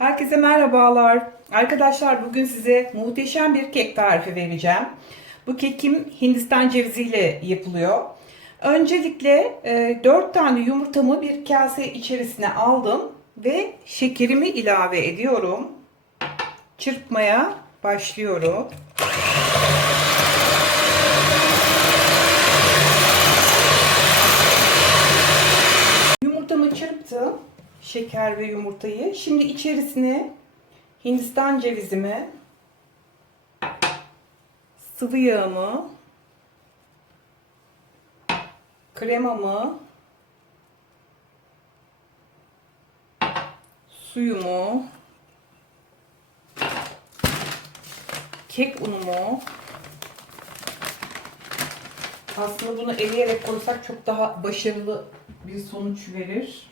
Herkese merhabalar. Arkadaşlar bugün size muhteşem bir kek tarifi vereceğim. Bu kekim Hindistan ceviziyle yapılıyor. Öncelikle e, 4 tane yumurtamı bir kase içerisine aldım ve şekerimi ilave ediyorum. Çırpmaya başlıyorum. Yumurtamı çırptım. Şeker ve yumurtayı. Şimdi içerisine Hindistan cevizimi, sıvı yağımı, kremamı, suyumu, kek unumu, aslında bunu eleyerek koysak çok daha başarılı bir sonuç verir.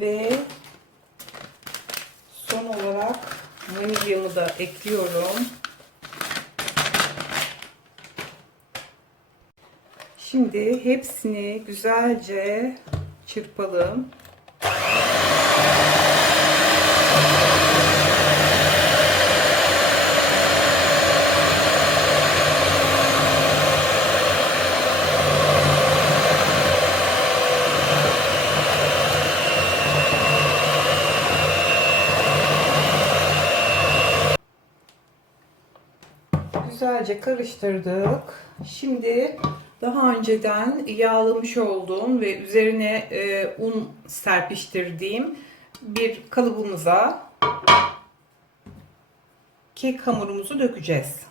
Ve son olarak vanilyamı da ekliyorum. Şimdi hepsini güzelce çırpalım. Güzelce karıştırdık. Şimdi daha önceden yağlamış olduğum ve üzerine e, un serpiştirdiğim bir kalıbımıza kek hamurumuzu dökeceğiz.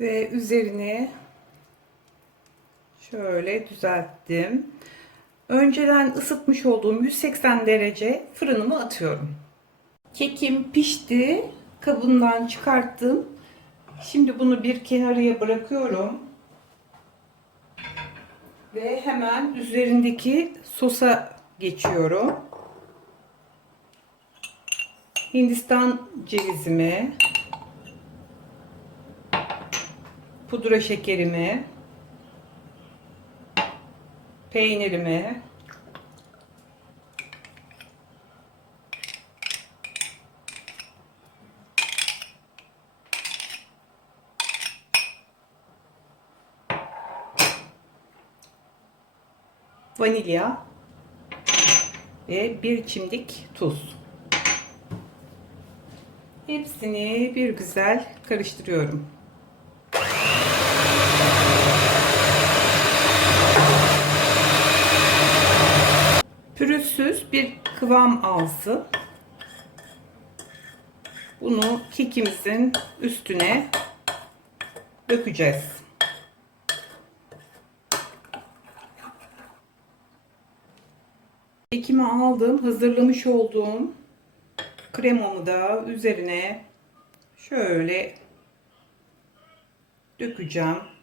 Ve üzerine şöyle düzelttim. Önceden ısıtmış olduğum 180 derece fırınıma atıyorum. Kekim pişti. Kabından çıkarttım. Şimdi bunu bir kenarıya bırakıyorum. Ve hemen üzerindeki sosa geçiyorum. Hindistan cevizimi, pudra şekerimi, peynirimi, vanilya ve bir çimdik tuz. Hepsini bir güzel karıştırıyorum. Pürüzsüz bir kıvam alsın. Bunu kekimizin üstüne dökeceğiz. Kekimi aldım. Hazırlamış olduğum kremamı da üzerine şöyle dökeceğim.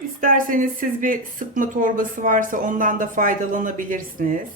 İsterseniz siz bir sıkma torbası varsa ondan da faydalanabilirsiniz.